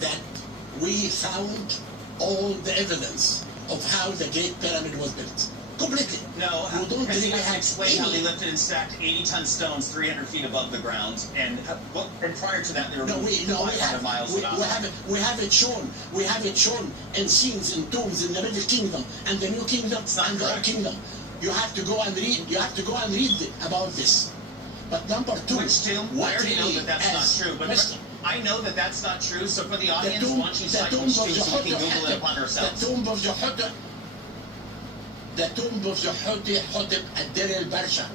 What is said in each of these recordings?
that we found all the evidence of how the Great Pyramid was built. Completely. No, you don't really have explain how they lifted and stacked 80-ton stones 300 feet above the ground, and prior to that, they were moving 500 miles an hour. We have it shown. We have it shown in scenes, in tombs, in the Middle Kingdom and the New Kingdom and the Old Kingdom. You have to go and read. You have to go and read about this. But number two, which tomb? I already know that that's not true. But I know that that's not true. So for the audience, why don't you cite which tomb so we can Google it upon ourselves? The tomb of Jehoshaphat at Deir el-Barsha.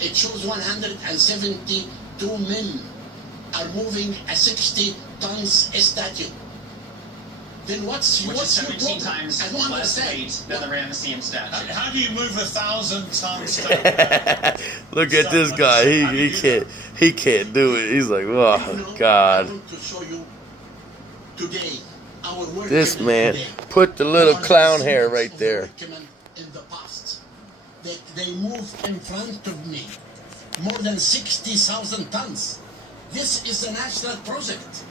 It shows 172 men are moving a 60 tons statue. Then what's which is 17 times less weight than the Ramesseum statue. How do you move 1,000 tons? Look at this guy. He can't do it. He's like, oh God. To show you today, our this man put the little clown hair right there. In the past, they move in front of me more than 60,000 tons. This is a national project.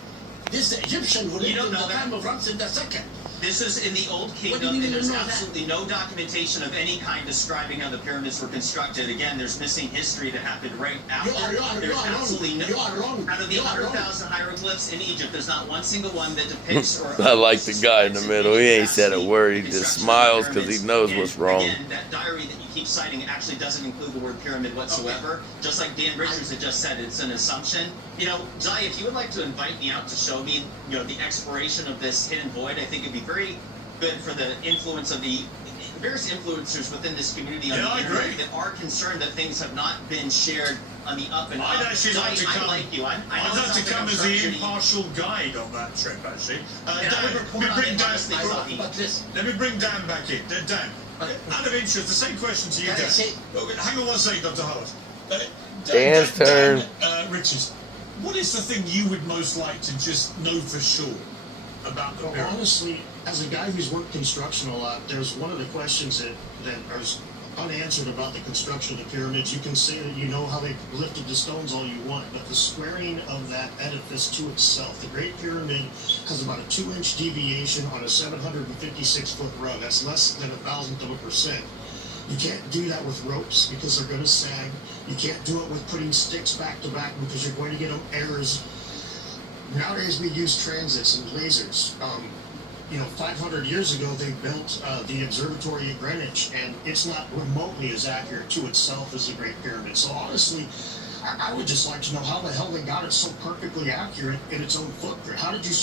This Egyptian who lived in the time of Ramses II. This is in the Old Kingdom, and there's absolutely no documentation of any kind describing how the pyramids were constructed. Again, there's missing history that happened right after. There's absolutely no. Out of the 100,000 hieroglyphs in Egypt, there's not one single one that depicts or. I like the guy in the middle. He ain't said a word. He just smiles because he knows what's wrong. Again, that diary that you keep citing actually doesn't include the word pyramid whatsoever. Just like Dan Richards had just said, it's an assumption. You know, Jai, if you would like to invite me out to show me, you know, the exploration of this hidden void, I think it'd be very good for the influence of the various influencers within this community on the internet that are concerned that things have not been shared on the up and up. I'd actually like to come. I like you. I'd like to come as the impartial guide on that trip, actually. Let me bring Dan back in. Dan, out of interest, the same question to you, Dan. Hang on one second, Dr. Howard. Dan's turn. Richards, what is the thing you would most like to just know for sure about the pyramid? Well, honestly, as a guy who's worked construction a lot, there's one of the questions that are unanswered about the construction of the pyramids. You can say that you know how they lifted the stones all you want, but the squaring of that edifice to itself, the Great Pyramid has about a 2-inch deviation on a 756-foot rug. That's less than 1,000%. You can't do that with ropes because they're going to sag. You can't do it with putting sticks back to back because you're going to get them errors. Nowadays we use transits and lasers. 500 years ago they built the observatory at Greenwich, and it's not remotely as accurate to itself as the Great Pyramid. So honestly, I would just like to know how the hell they got it so perfectly accurate in its own footprint. How did you